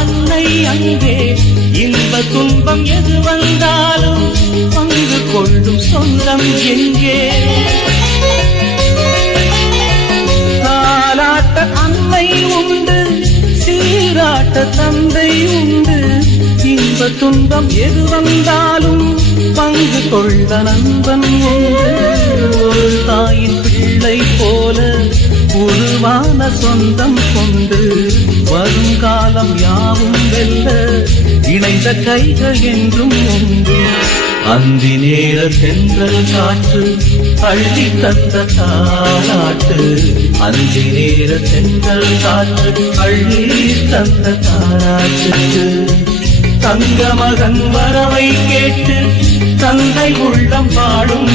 அன்னை அங்கே இன்ப துன்பம் எது வந்தாலும் பங்கு கொள்ளும் சொந்தம் எங்கே தாலாட்ட அன்னை உண்டு சீராட்ட தந்தை உண்டு இன்ப துன்பம் எது வந்தாலும் பங்கு கொள்ள நண்பன் உண்டு ஒரு தாயின் பிள்ளை போல உருவான சொந்தம் கொண்டு வருங்காலம் யாவும் வெல்ல இணைந்த கைகள் என்றும் உண்டு அந்தி நேர தென்றல் காற்று அள்ளி தந்த தாலாட்டு அந்தி நேர தென்றல் காற்று அள்ளி தந்த தாலாட்டு தங்க மகன் வரவை கேட்டு தந்தை உள்ளம் பாடும்